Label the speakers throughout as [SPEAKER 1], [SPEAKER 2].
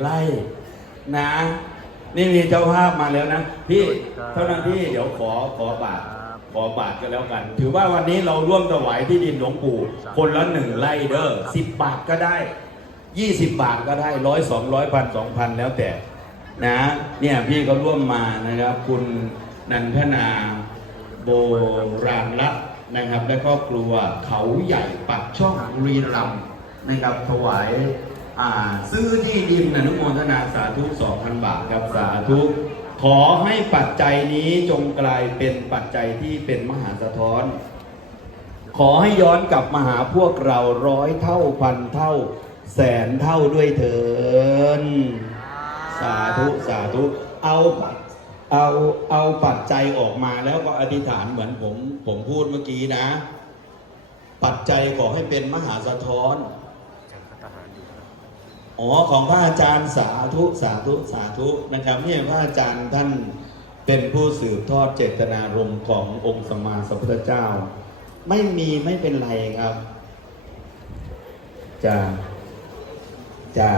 [SPEAKER 1] ไร่นะ นี่มีเจ้าภาพมาแล้วนะ พี่เท่านั้นที่เดี๋ยวขอขอบาทขอบาทก็แล้วกัน ถือว่าวันนี้เราร่วมถวายที่ดินหลวงปู่ คนละหนึ่งไร่เด้อสิบบาทก็ได้ยี่สิบบาทก็ได้ร้อยสองร้อยพันสองพันแล้วแต่นะเนี่ยพี่ก็ร่วมมานะครับ คุณนันทนาโบราณรัตน์นะครับ และครอบครัวเขาใหญ่ปักช่องบุรีรัมย์นะครับถวายอ่า ซื้อที่ดินอนุโมทนาสาธุ2,000 บาทครับสาธุ ขอให้ปัจจัยนี้จงกลายเป็นปัจจัยที่เป็นมหาสะท้อน ขอให้ย้อนกลับมาหาพวกเราร้อยเท่าพันเท่า แสนเท่าด้วยเถินสาธุสาธุเอาเอาเอาปัจจัยออกมาแล้วก็อธิษฐานเหมือนผมผมพูดเมื่อกี้นะ ปัจจัยขอให้เป็นมหาสะท้อน อ๋อของพระอาจารย์สาธุสาธุสาธุนะครับเนี่ยพระอาจารย์ท่านเป็นผู้สืบทอดเจตนารมณ์ขององค์สมมาสัมพุทธเจ้า ไม่มีไม่เป็นไรครับจะจะ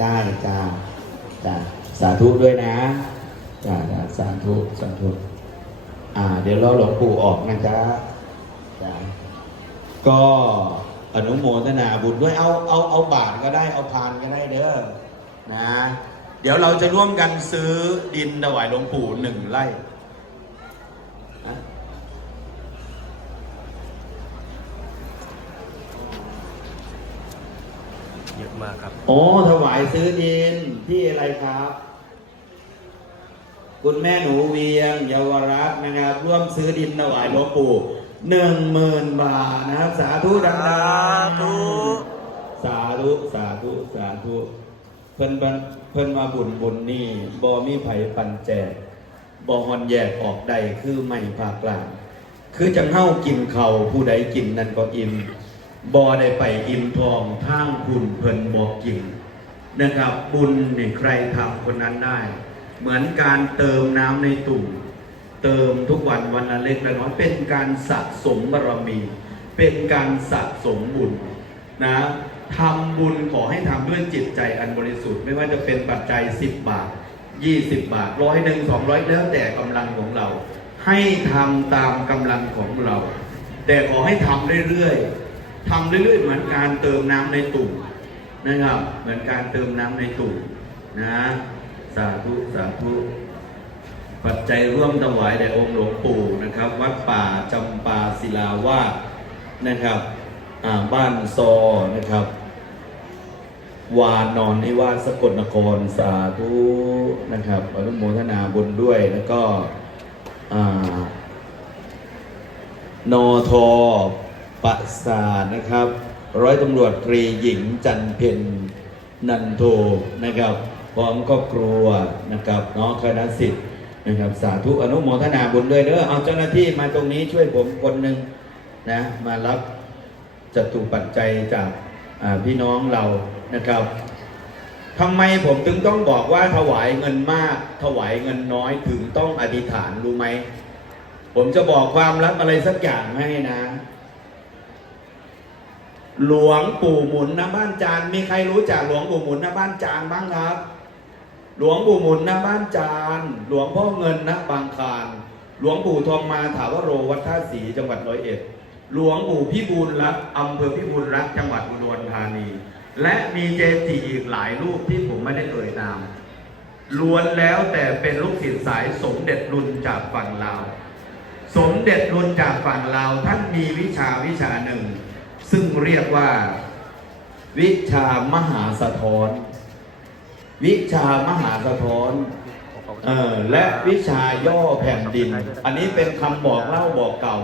[SPEAKER 1] ได้จะจะสาธุด้วยนะจะจะสาธุสาธุอ่า เดี๋ยวเราหลวงปู่ออกนะจ๊ะจ้ะก็ อนุโมทนาบุญด้วยเอาเอาเอาบาทก็ได้เอาพานก็ได้เด้อนะเดี๋ยวเราจะร่วมกันซื้อดินถวายหลวงปู่หนึ่งไร่นะ
[SPEAKER 2] เยอะมากครับ
[SPEAKER 1] โอ้ถวายซื้อดินที่อะไรครับ คุณแม่หนูเวียงเยาวรัตน์นะครับ ร่วมซื้อดินถวายหลวงปู่ หนึ่งหมื่นบาทนะครับ สาธุดัง
[SPEAKER 2] สาธุ
[SPEAKER 1] ๆสาธุสาธุสาธุเพิ่นบันเพิ่นมาบุญบุญนี่บ่มีไผปันแจกบ่ฮอนแยกออกใดคือไม่ภาคกลาง คือจังเฮ้ากินเขาวผู้ใดกินนั่นก็อิ่มบ่ได้ไปอิ่มทองทางคุณเพิ่นบอกกินนะครับ บุญเนี่ยใครทำคนนั้นได้ เหมือนการเติมน้ำในตุ่ม เติมทุกวันวันละเล็กละน้อยเป็นการสะสมบารมี เป็นการสะสมบุญนะทำบุญขอให้ทำด้วยจิตใจอันบริสุทธิ์ ไม่ว่าจะเป็นปัจจัย 10 บาท 20 บาทร้อยหนึ่งสองร้อยแล้วแต่กำลังของเรา ให้ทำตามกำลังของเรา แต่ขอให้ทำเรื่อยๆทำเรื่อยๆ เหมือนการเติมน้ำในตุ่มนะครับ เหมือนการเติมน้ำในตุ่มนะ สาธุ สาธุ ปัจจัยร่วมถวายแด่องค์หลวงปู่นะครับ วัดป่าจำปาศิลาวาสนะครับบ้านซอนะครับ วานอนนิวาสสกลนครสาธุนะครับอนุโมทนาบุญด้วยแล้วก็นอทอประสานะครับ ร้อยตำรวจตรีหญิงจันเพ็ญนันโทนะครับ พร้อมก็ครัวนะครับน้องคณะสิทธิ์ นะครับสาธุอนุโมทนาบุญด้วยเด้อเอาเจ้าหน้าที่มาตรงนี้ช่วยผมคนหนึ่งนะมารับจตุปัจจัยจากพี่น้องเรานะครับทำไมผมถึงต้องบอกว่าถวายเงินมาก ถวายเงินน้อยถึงต้องอธิษฐานรู้ไหม ผมจะบอกความลับอะไรสักอย่างให้นะ หลวงปู่หมุนนะบ้านจานมีใครรู้จักหลวงปู่หมุนนะบ้านจานบ้างครับ หลวงปู่หมุนนะบ้านจาน หลวงพ่อเงินนะบางคารหลวงปู่ทองมาถาวโรวัดท่าศรีจังหวัดร้อยเอ็ด หลวงปู่พิบูลรักษ์อำเภอพิบูลรักษ์จังหวัดอุดรธานี และมีเจดีอีกหลายรูปที่ผมไม่ได้เอ่ยนาม ล้วนแล้วแต่เป็นลูกศิษย์สายสมเด็จรุนจากฝั่งลาว สมเด็จรุนจากฝั่งลาวท่านมีวิชาวิชาหนึ่ง ซึ่งเรียกว่า วิชามหาสะท้อน วิชามหาสะท้อนเออและวิชาย่อแผ่นดิน อันนี้เป็นคำบอกเล่าบอกเก่า